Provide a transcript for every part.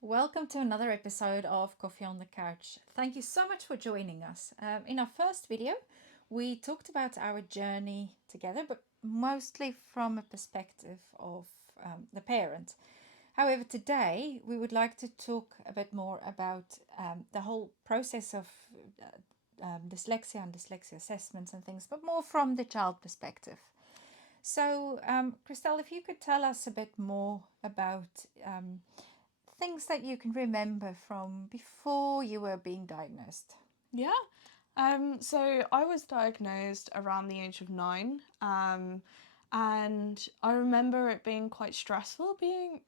Welcome to another episode of Coffee on the Couch. Thank you so much for joining us. In our first video, we talked about our journey together, but mostly from a perspective of the parent. However, today we would like to talk a bit more about the whole process of dyslexia and dyslexia assessments and things, but more from the child perspective. So, Christelle, if you could tell us a bit more about things that you can remember from before you were being diagnosed. Yeah. So I was diagnosed around the age of 9, and I remember it being quite stressful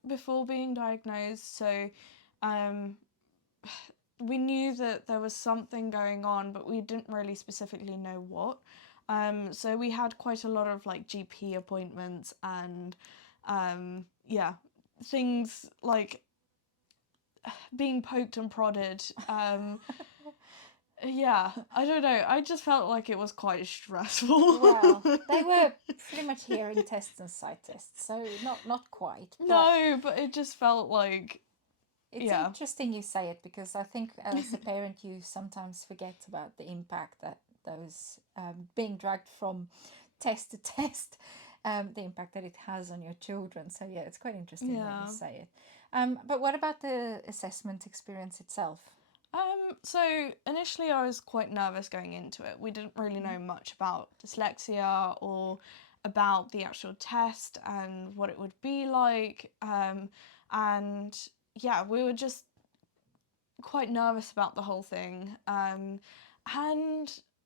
before being diagnosed. So we knew that there was something going on, but we didn't really specifically know what. So we had quite a lot of like GP appointments and things like being poked and prodded. Yeah, I don't know. I just felt like it was quite stressful. Well, they were pretty much hearing tests and sight tests, so not quite. But No, but it just felt like it's interesting you say it, because I think as a parent you sometimes forget about the impact that those being dragged from test to test, the impact that it has on your children. So yeah, it's quite interesting that you say it. But what about the assessment experience itself? So initially I was quite nervous going into it. We didn't really know much about dyslexia or about the actual test and what it would be like. And yeah, we were just quite nervous about the whole thing. And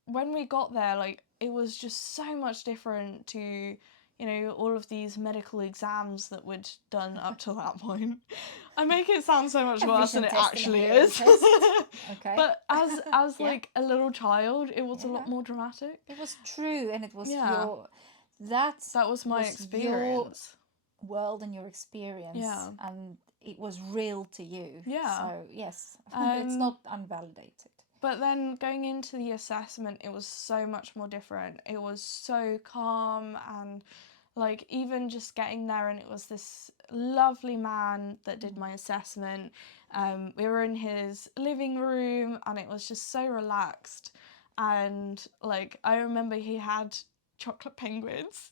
when we got there, like, it was just so much different to, all of these medical exams that we'd done up to that point. I make it sound so much worse than it actually is. Okay. But as like a little child, it was a lot more dramatic. It was true, and it was that was my experience. Your world and your experience, and it was real to you. Yeah. So yes, it's not unvalidated. But then going into the assessment, it was so much more different. It was so calm, and like even just getting there, and it was this lovely man that did my assessment. We were in his living room, and it was just so relaxed. And like I remember he had chocolate penguins.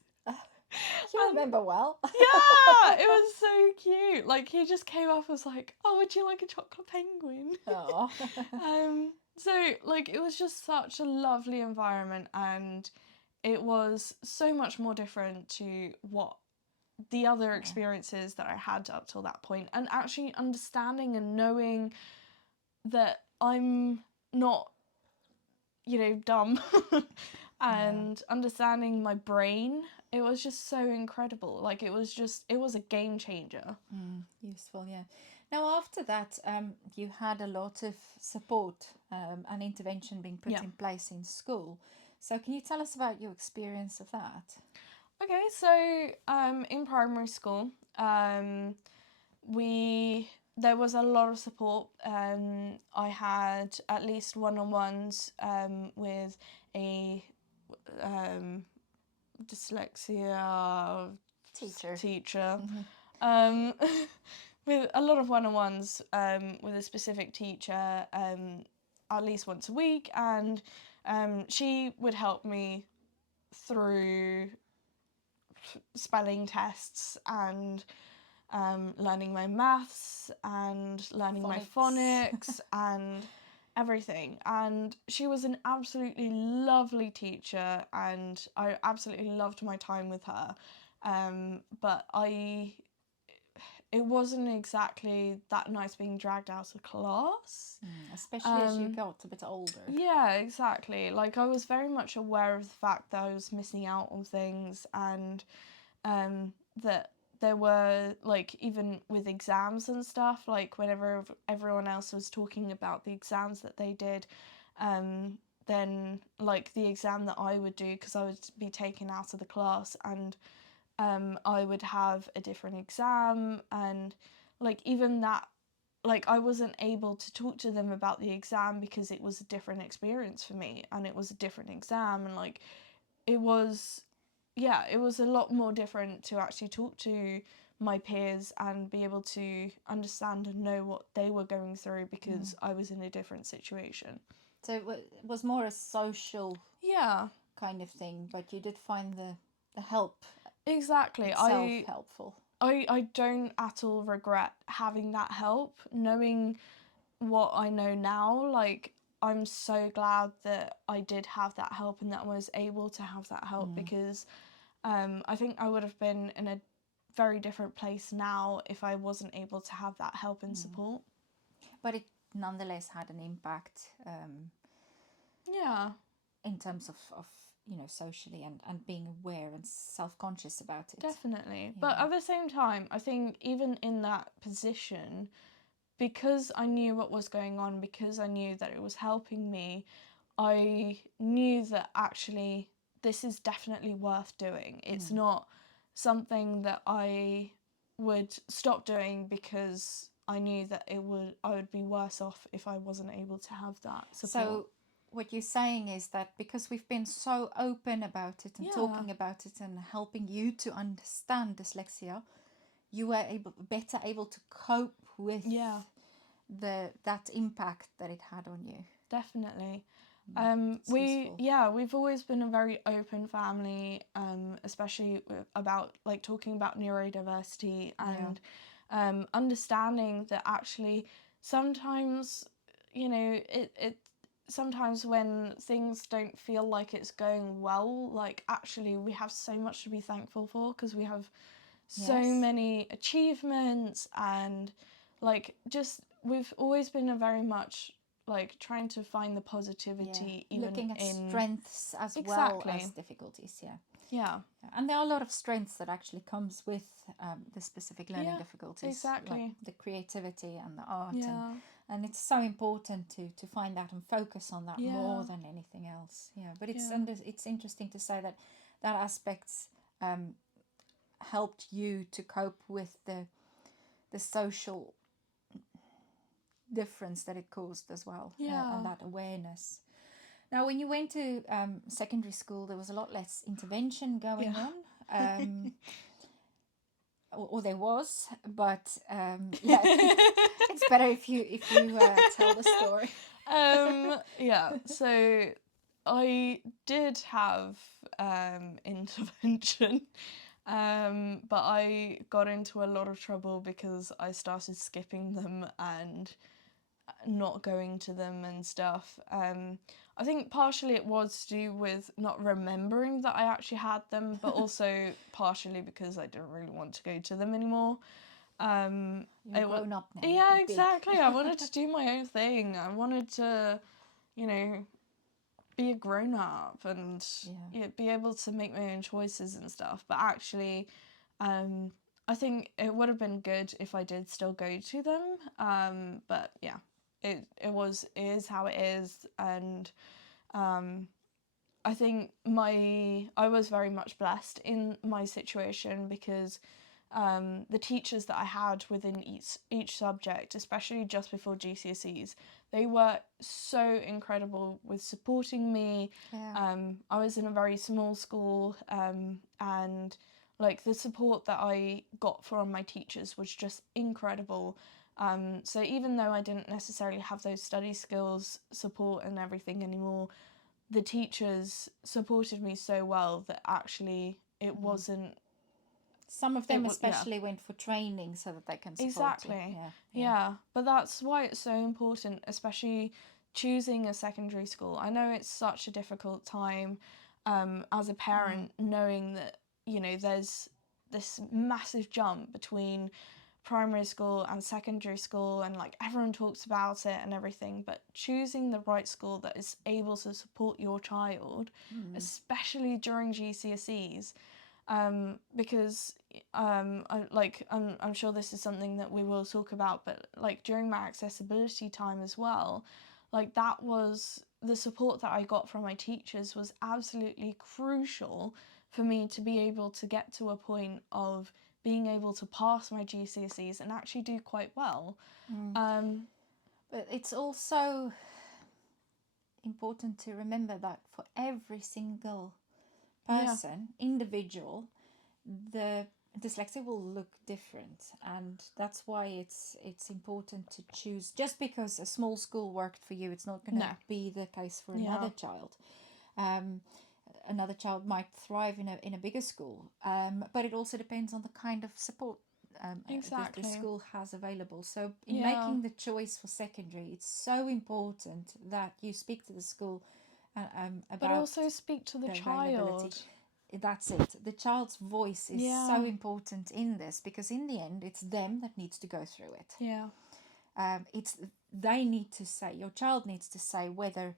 You remember well. Yeah, it was so cute. Like he just came up and was like, "Oh, would you like a chocolate penguin?" Oh. So like it was just such a lovely environment, and it was so much more different to what the other experiences that I had up till that point, and actually understanding and knowing that I'm not, dumb and understanding my brain. It was just so incredible. Like it was a game changer. Useful, yeah. Now after that, you had a lot of support and intervention being put in place in school. So can you tell us about your experience of that? Okay, so in primary school, there was a lot of support. I had at least one-on-ones with a dyslexia teacher. With a lot of one-on-ones with a specific teacher at least once a week, and she would help me through spelling tests and learning my maths and learning my phonics and everything. And she was an absolutely lovely teacher, and I absolutely loved my time with her. But it wasn't exactly that nice being dragged out of class. Especially as you got a bit older. Yeah, exactly. Like I was very much aware of the fact that I was missing out on things, and that there were, like, even with exams and stuff, like whenever everyone else was talking about the exams that they did, then like the exam that I would do, because I would be taken out of the class, and I would have a different exam, and like even that, like I wasn't able to talk to them about the exam because it was a different experience for me, and it was a different exam, and like it was a lot more different to actually talk to my peers and be able to understand and know what they were going through because I was in a different situation. So it was more a social Yeah, kind of thing, but you did find the help exactly. itself helpful. I don't at all regret having that help, knowing what I know now. Like, I'm so glad that I did have that help and that I was able to have that help because I think I would have been in a very different place now if I wasn't able to have that help and support. But it nonetheless had an impact Yeah, in terms of socially and being aware and self-conscious about it. definitely. But at the same time, I think even in that position, because I knew what was going on, because I knew that it was helping me, I knew that actually this is definitely worth doing. It's not something that I would stop doing because I knew that I would be worse off if I wasn't able to have that support. So what you're saying is that because we've been so open about it and talking about it and helping you to understand dyslexia, you were better able to cope with that impact that it had on you. Definitely. Useful. We've always been a very open family, especially about like talking about neurodiversity and understanding that actually sometimes, it sometimes when things don't feel like it's going well, like actually we have so much to be thankful for because we have so many achievements and like just we've always been a very much like trying to find the positivity even looking at in strengths as well as difficulties. Yeah. And there are a lot of strengths that actually comes with the specific learning difficulties. Exactly. Like the creativity and the art. And it's so important to find that and focus on that more than anything else. But it's interesting to say that aspects helped you to cope with the social difference that it caused as well, and that awareness. Now, when you went to secondary school, there was a lot less intervention going on, or there was, but it's better if you tell the story. So I did have intervention. But I got into a lot of trouble because I started skipping them and not going to them and stuff. I think partially it was to do with not remembering that I actually had them, but also partially because I didn't really want to go to them anymore. You're grown up now. Yeah, exactly. I wanted to do my own thing. I wanted to, be a grown up and be able to make my own choices and stuff. But actually, I think it would have been good if I did still go to them. But yeah, it is how it is, and I think I was very much blessed in my situation because the teachers that I had within each subject, especially just before GCSEs, they were so incredible with supporting me. I was in a very small school, and like the support that I got from my teachers was just incredible. So even though I didn't necessarily have those study skills, support and everything anymore, the teachers supported me so well that actually it wasn't. Some of them especially went for training so that they can support exactly you. But that's why it's so important, especially choosing a secondary school. I know it's such a difficult time as a parent, knowing that there's this massive jump between primary school and secondary school, and like everyone talks about it and everything, but choosing the right school that is able to support your child, especially during GCSEs, because I'm sure this is something that we will talk about, but like during my accessibility time as well, like that was the support that I got from my teachers was absolutely crucial for me to be able to get to a point of being able to pass my GCSEs and actually do quite well. But it's also important to remember that for every single person, individual, the dyslexia will look different, and that's why it's important to choose. Just because a small school worked for you, it's not going to No. be the case for Yeah. another child. um, Another child might thrive in a bigger school, but it also depends on the kind of support the Exactly. school has available. So in Yeah. making the choice for secondary, it's so important that you speak to the school But about also speak to the the availability. child. That's it. The child's voice is so Yeah. important in this, because in the end, it's them that needs to go through it. Yeah. It's they need to say, your child needs to say whether,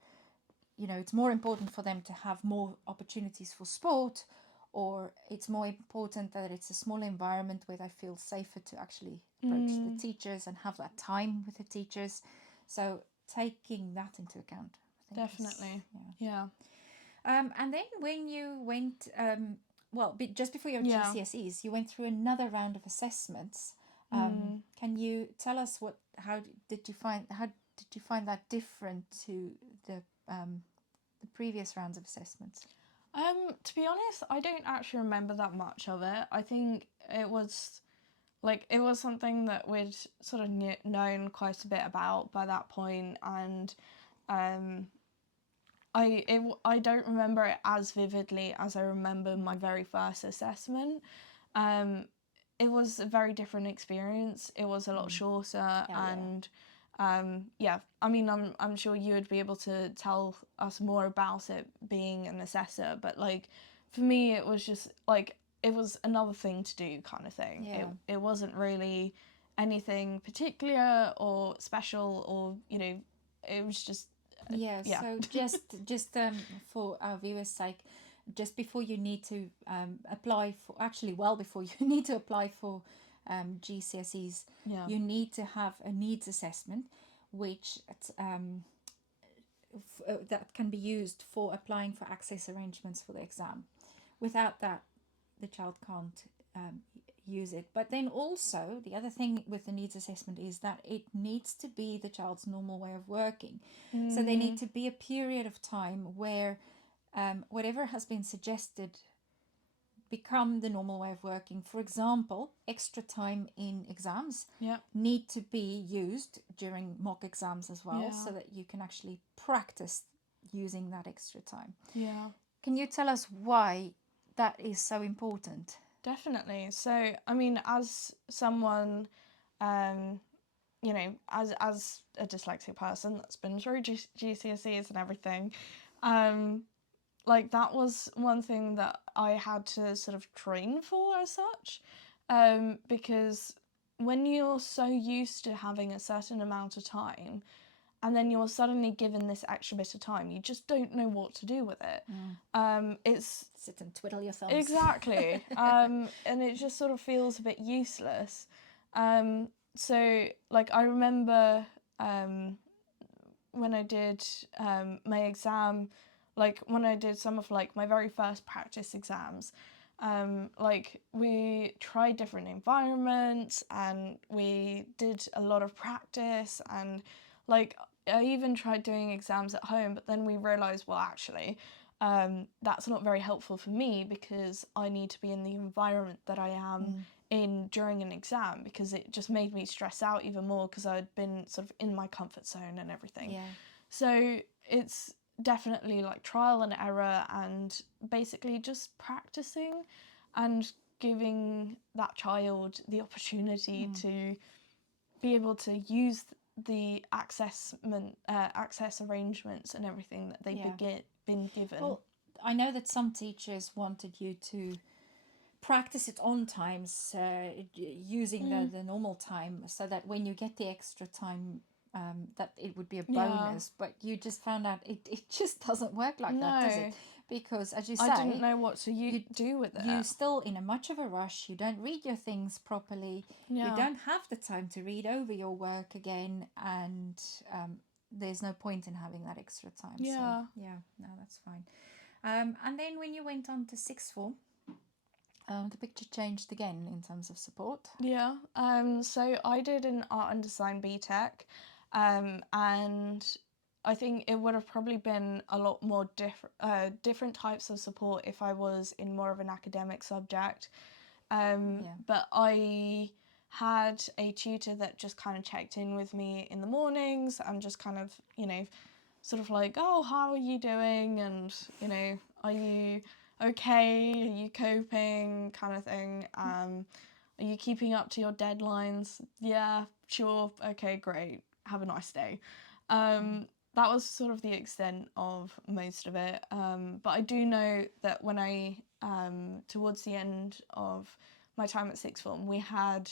it's more important for them to have more opportunities for sport, or it's more important that it's a small environment where they feel safer to actually approach the teachers and have that time with the teachers. So taking that into account, I think, Definitely. yeah. Yeah. And then when you went, just before your Yeah. GCSEs, you went through another round of assessments. Can you tell us how did you find that different to the previous rounds of assessments? To be honest, I don't actually remember that much of it. I think it was something that we'd sort of known quite a bit about by that point, and I don't remember it as vividly as I remember my very first assessment. It was a very different experience. It was a lot shorter, and I mean, I'm sure you would be able to tell us more about it being an assessor, but like for me, it was just like it was another thing to do kind of thing. Yeah. It wasn't really anything particular or special, or it was just Yeah, yeah. so just for our viewers' sake, just before you need to apply for, actually, well before you need to apply for GCSEs, Yeah. you need to have a needs assessment, which that can be used for applying for access arrangements for the exam. Without that, the child can't use it. But then also, the other thing with the needs assessment is that it needs to be the child's normal way of working. So there need to be a period of time where whatever has been suggested become the normal way of working. For example, extra time in exams Yeah. need to be used during mock exams as well, Yeah. so that you can actually practice using that extra time. Yeah. Can you tell us why that is so important? Definitely. So, I mean, as someone, as a dyslexic person that's been through GCSEs and everything, like that was one thing that I had to sort of train for as such, because when you're so used to having a certain amount of time, and then you're suddenly given this extra bit of time, you just don't know what to do with it. It's Sit and twiddle your thumbs. exactly, and it just sort of feels a bit useless. So, like, I remember when I did my exam, like when I did some of like my very first practice exams, like we tried different environments and we did a lot of practice, and like I even tried doing exams at home, but then we realised, well, actually, that's not very helpful for me, because I need to be in the environment that I am in during an exam, because it just made me stress out even more, because I'd been sort of in my comfort zone and everything. Yeah. So it's definitely like trial and error, and basically just practicing and giving that child the opportunity to be able to use the access arrangements and everything that they've been given. Well, I know that some teachers wanted you to practice it on times, using the normal time, so that when you get the extra time, that it would be a bonus. But you just found out it just doesn't work like that, does it? Because, as you say, I didn't know what to do with it. You're still in a much of a rush. You don't read your things properly. Yeah. You don't have the time to read over your work again, and there's no point in having that extra time. Yeah. So, yeah, no, that's fine. And then when you went on to sixth form, the picture changed again in terms of support. Yeah. So I did an art and design BTEC, and I think it would have probably been a lot more different types of support if I was in more of an academic subject. But I had a tutor that just kind of checked in with me in the mornings and just kind of, you know, sort of like, oh, how are you doing? And, you know, are you okay? Are you coping? Kind of thing. Are you keeping up to your deadlines? Yeah, sure. Okay, great. Have a nice day. That was sort of the extent of most of it. But I do know that when I, towards the end of my time at sixth form, we had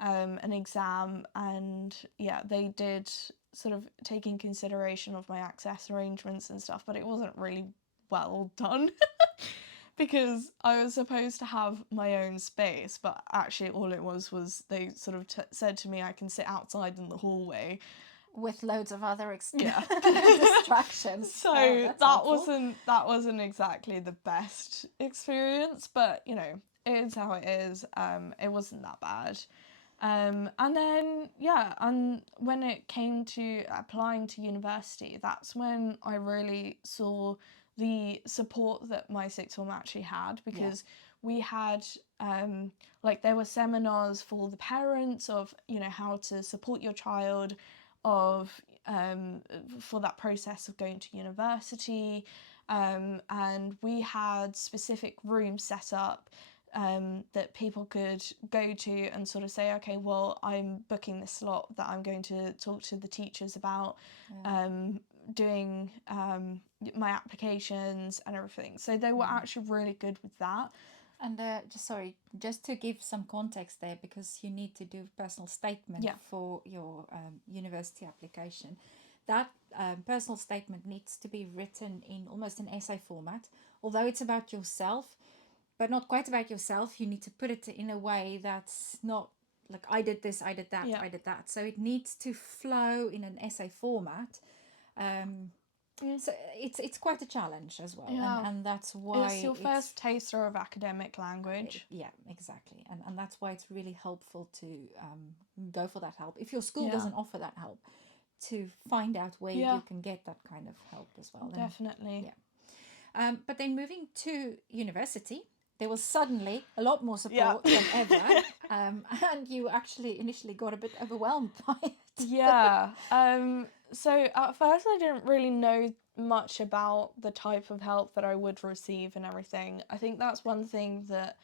an exam, and yeah, they did sort of take in consideration of my access arrangements and stuff, but it wasn't really well done. Because I was supposed to have my own space, but actually all it was they sort of said to me I can sit outside in the hallway with loads of other yeah distractions. So that wasn't exactly the best experience, but you know, it is how it is. It wasn't that bad. And then yeah, and when it came to applying to university, that's when I really saw the support that my sixth form actually had, because we had like there were seminars for the parents of, you know, how to support your child, of for that process of going to university, and we had specific rooms set up that people could go to and sort of say, okay, well, I'm booking this slot that I'm going to talk to the teachers about, doing my applications and everything. So they were actually really good with that. And just to give some context there, because you need to do a personal statement for your university application. That personal statement needs to be written in almost an essay format. Although it's about yourself, but not quite about yourself, you need to put it in a way that's not like, I did this, I did that, I did that. So it needs to flow in an essay format. So it's quite a challenge as well, and that's why it's your first taster of academic language. Yeah, exactly, and that's why it's really helpful to go for that help if your school doesn't offer that help, to find out where you can get that kind of help as well. Definitely. But then moving to university, there was suddenly a lot more support than ever, and you actually initially got a bit overwhelmed by it. So at first I didn't really know much about the type of help that I would receive and everything. I think that's one thing that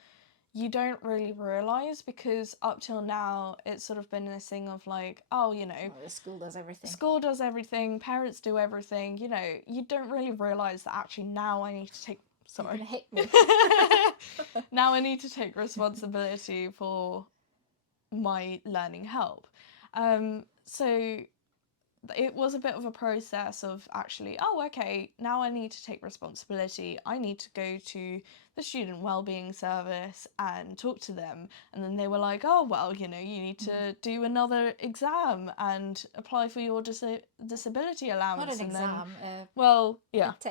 you don't really realise, because up till now it's sort of been this thing of like, oh, you know, the school does everything. School does everything, parents do everything, you know, you don't really realise that actually now I need to take You're gonna hit me. now I need to take responsibility for my learning help. So it was a bit of a process of actually, oh, okay, now I need to take responsibility. I need to go to the student wellbeing service and talk to them. And then they were like, oh, well, you know, you need to do another exam and apply for your disability allowance. Not an exam.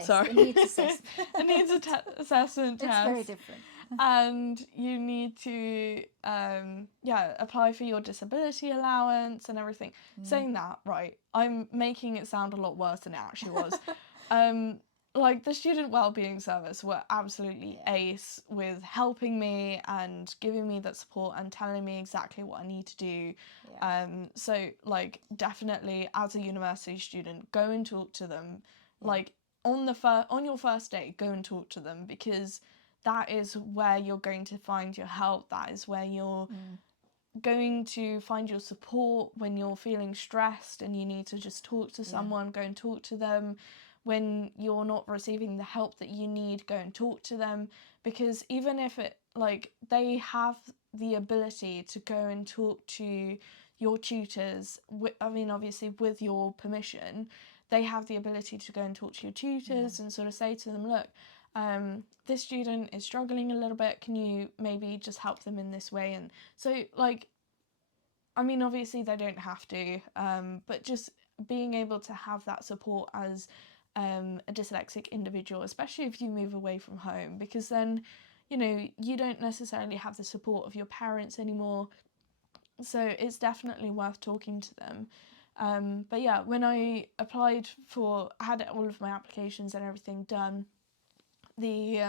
Sorry. A needs assessment. A needs assessment test. It's very different. And you need to apply for your disability allowance and everything. Saying that, right, I'm making it sound a lot worse than it actually was. Like the student wellbeing service were absolutely ace with helping me and giving me that support and telling me exactly what I need to do. So like definitely as a university student, go and talk to them. Like on your first day, go and talk to them, because that is where you're going to find your help. That is where you're going to find your support when you're feeling stressed and you need to just talk to someone. Go and talk to them. When you're not receiving the help that you need, go and talk to them, because even if it, like, they have the ability to go and talk to your tutors, I mean, obviously with your permission, they have the ability to go and talk to your tutors and sort of say to them, look, this student is struggling a little bit, can you maybe just help them in this way? And so, like, I mean, obviously they don't have to, but just being able to have that support as a dyslexic individual, especially if you move away from home, because then, you know, you don't necessarily have the support of your parents anymore, so it's definitely worth talking to them. But yeah, when I applied I had all of my applications and everything done, the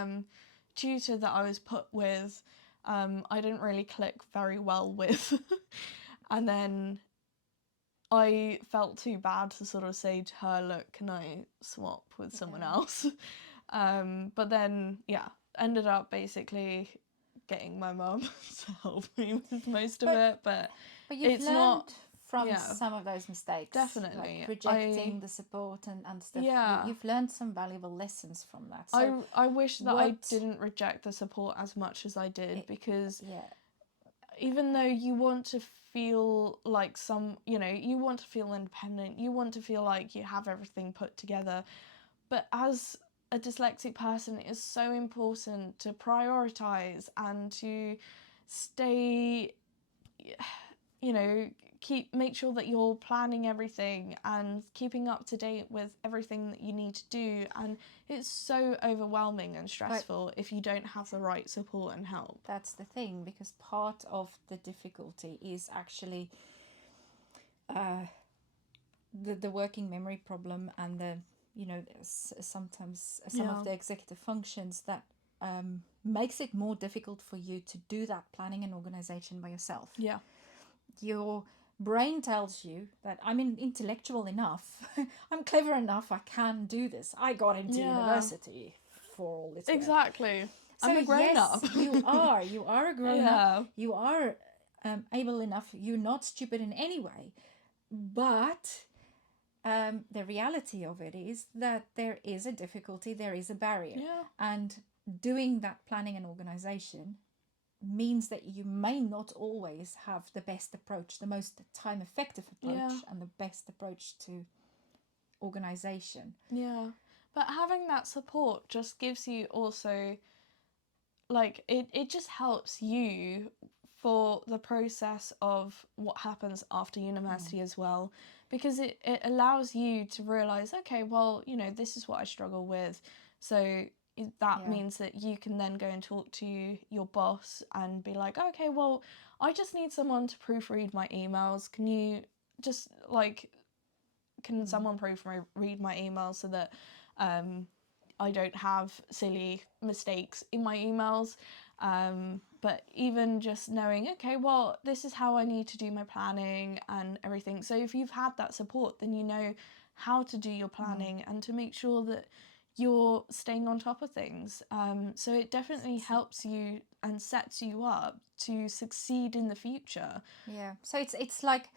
tutor that I was put with I didn't really click very well with. And then I felt too bad to sort of say to her, look, can I swap with someone else? But then, yeah, ended up basically getting my mum to help me with most of it. But you've it's learned not, from yeah, some of those mistakes. definitely. Like rejecting the support and stuff. Yeah. You've learned some valuable lessons from that. So I wish that I didn't reject the support as much as I did, because even though you want to feel like you want to feel independent, you want to feel like you have everything put together, but as a dyslexic person, it is so important to prioritize and to stay, make sure that you're planning everything and keeping up to date with everything that you need to do. And it's so overwhelming and stressful if you don't have the right support and help. That's the thing, because part of the difficulty is actually the working memory problem and the sometimes some of the executive functions that makes it more difficult for you to do that planning and organization by yourself. Yeah. Your brain tells you that I'm intellectual enough, I'm clever enough, I can do this. I got into university for all this work. Exactly. So I'm a grown-up. You are a grown-up. You are able enough. You're not stupid in any way. But the reality of it is that there is a difficulty, there is a barrier. Yeah. And doing that planning and organization means that you may not always have the best approach, the most time-effective approach, and the best approach to organization. Yeah. But having that support just gives you also, like, it just helps you for the process of what happens after university as well, because it allows you to realize, okay, well, this is what I struggle with, so that means that you can then go and talk to your boss and be like, okay, well, I just need someone to proofread my emails. Can you just can someone proofread my emails so that I don't have silly mistakes in my emails? But even just knowing, okay, well, this is how I need to do my planning and everything. So if you've had that support, then you know how to do your planning and to make sure that you're staying on top of things. So it definitely helps you and sets you up to succeed in the future. Yeah. So it's like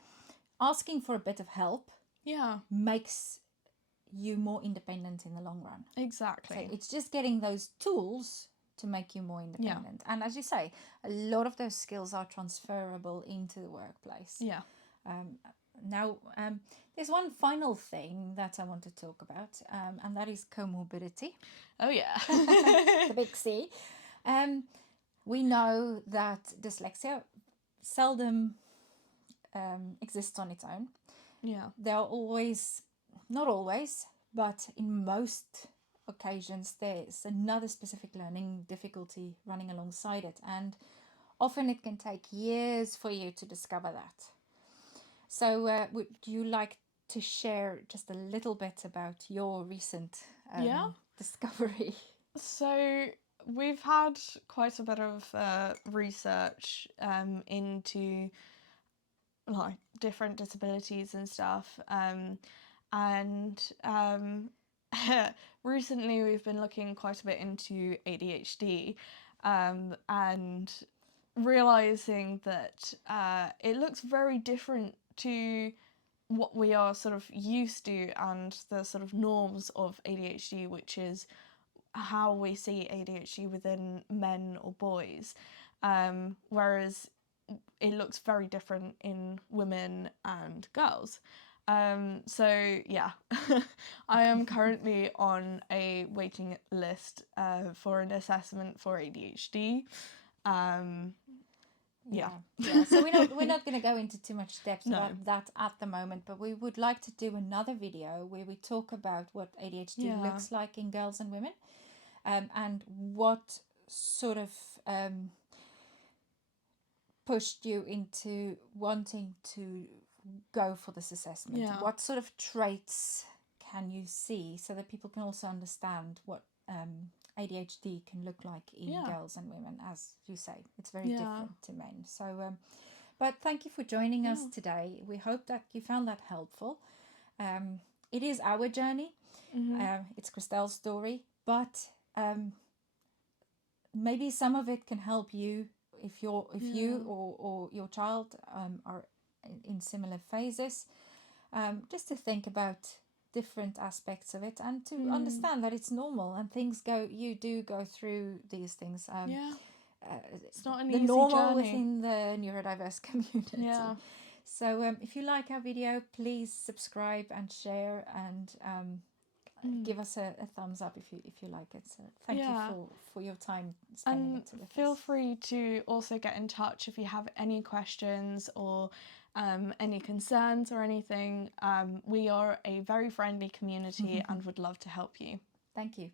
asking for a bit of help. Yeah. Makes you more independent in the long run. Exactly. So it's just getting those tools to make you more independent. And as you say, a lot of those skills are transferable into the workplace. Yeah. Now, there's one final thing that I want to talk about, and that is comorbidity. Oh, yeah. The big C. We know that dyslexia seldom exists on its own. Yeah. There are always, not always, but in most occasions, there's another specific learning difficulty running alongside it. And often it can take years for you to discover that. So would you like to share just a little bit about your recent discovery? So we've had quite a bit of research into like different disabilities and stuff, and recently we've been looking quite a bit into ADHD, and realizing that it looks very different to what we are sort of used to and the sort of norms of ADHD, which is how we see ADHD within men or boys, whereas it looks very different in women and girls. So yeah, I am currently on a waiting list for an assessment for ADHD. Yeah. So we're not going to go into too much depth about that at the moment, but we would like to do another video where we talk about what ADHD looks like in girls and women, and what sort of pushed you into wanting to go for this assessment. What sort of traits can you see, so that people can also understand what ADHD can look like in Yeah. girls and women, as you say. It's very Yeah. different to men. So, but thank you for joining us Yeah. today. We hope that you found that helpful. It is our journey. It's Christelle's story, but maybe some of it can help you if you or your child are in similar phases. Just to think about different aspects of it and to understand that it's normal and you do go through these things. It's not an The easy normal journey. within the neurodiverse community. Yeah. So if you like our video, please subscribe and share and give us a thumbs up if you like it. So thank you for your time spending And it with feel us. free to also get in touch if you have any questions or any concerns or anything. We are a very friendly community and would love to help you. Thank you.